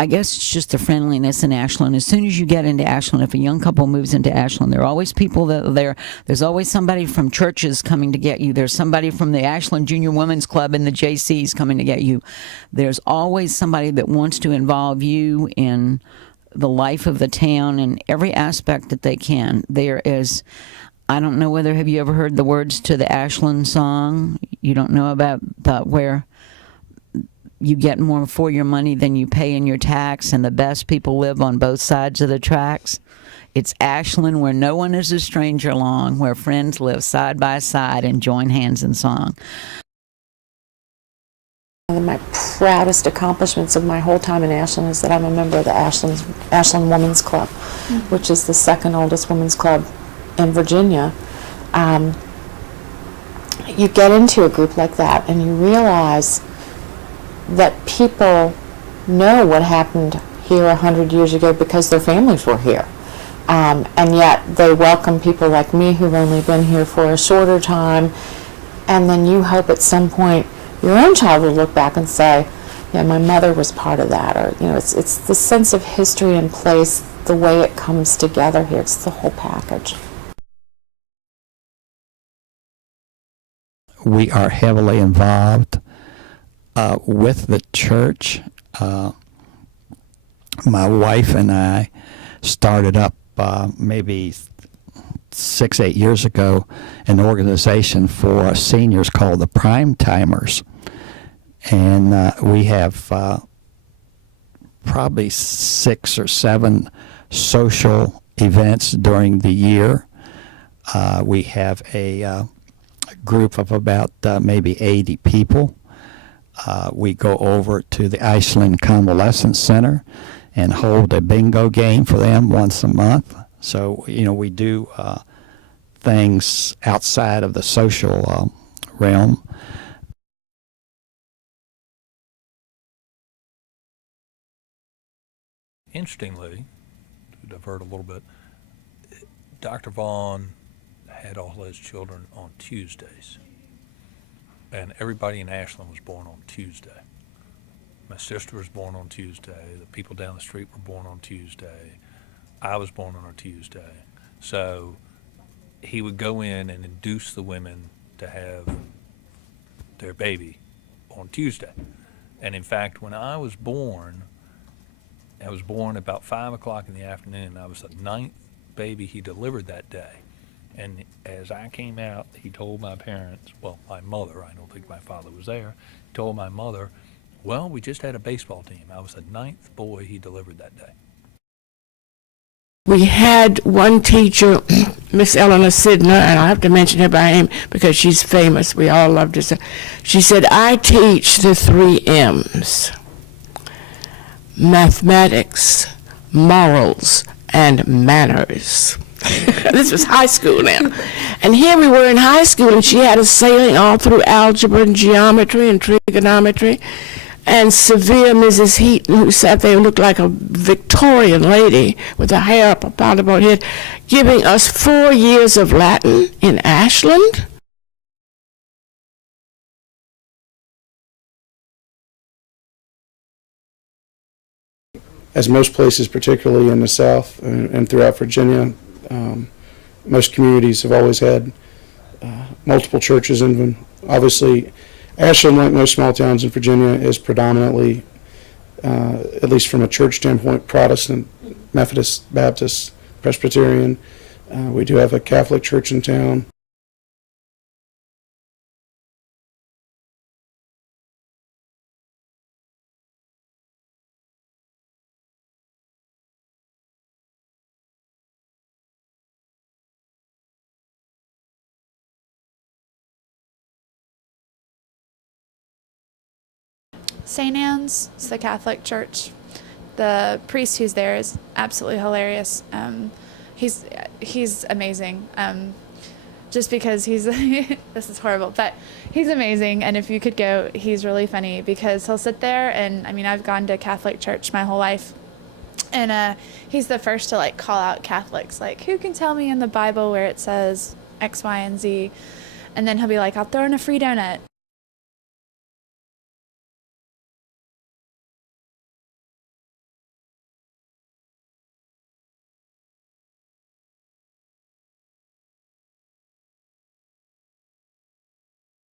I guess it's just the friendliness in Ashland. As soon as you get into Ashland, if a young couple moves into Ashland, there are always people that are there. There's always somebody from churches coming to get you. There's somebody from the Ashland Junior Women's Club and the JCs coming to get you. There's always somebody that wants to involve you in the life of the town in every aspect that they can. There is, I don't know whether, have you ever heard the words to the Ashland song? You don't know about where you get more for your money than you pay in your tax, and the best people live on both sides of the tracks. It's Ashland, where no one is a stranger long, where friends live side by side and join hands in song. One of my proudest accomplishments of my whole time in Ashland is that I'm a member of the Ashland Women's Club, which is the second oldest women's club in Virginia. You get into a group like that and you realize that people know what happened here 100 years ago because their families were here. And yet they welcome people like me who've only been here for a shorter time, and then you hope at some point your own child will look back and say, yeah, my mother was part of that. Or, it's the sense of history and place, the way it comes together here. It's the whole package. We are heavily involved with the church. My wife and I started up maybe 6-8 years ago an organization for seniors called the Prime Timers, and we have probably 6 or 7 social events during the year. We have a group of about maybe 80 people. We go over to the Ashland Convalescence Center and hold a bingo game for them once a month. So, we do things outside of the social realm. Interestingly, to divert a little bit, Dr. Vaughn had all his children on Tuesdays. And everybody in Ashland was born on Tuesday. My sister was born on Tuesday. The people down the street were born on Tuesday. I was born on a Tuesday. So he would go in and induce the women to have their baby on Tuesday. And in fact, when I was born about 5 o'clock in the afternoon. I was the 9th baby he delivered that day. And as I came out, he told my parents, well, my mother, I don't think my father was there, he told my mother, well, we just had a baseball team. I was the 9th boy he delivered that day. We had one teacher, Miss Eleanor Sidner, and I have to mention her by name because she's famous. We all loved her. She said, I teach the 3 M's: mathematics, morals, and manners. This was high school now. And here we were in high school, and she had us sailing all through algebra and geometry and trigonometry. And severe Mrs. Heaton, who sat there and looked like a Victorian lady with her hair up about her head, giving us 4 years of Latin in Ashland. As most places, particularly in the South and throughout Virginia, most communities have always had multiple churches in them. Obviously, Ashland, like most small towns in Virginia, is predominantly, at least from a church standpoint, Protestant, Methodist, Baptist, Presbyterian. We do have a Catholic church in town. St. Anne's, it's the Catholic church. The priest who's there is absolutely hilarious. He's amazing. Just because he's, this is horrible, but he's amazing. And if you could go, he's really funny because he'll sit there and, I've gone to Catholic church my whole life. And he's the first to call out Catholics, who can tell me in the Bible where it says X, Y, and Z? And then he'll be like, I'll throw in a free donut.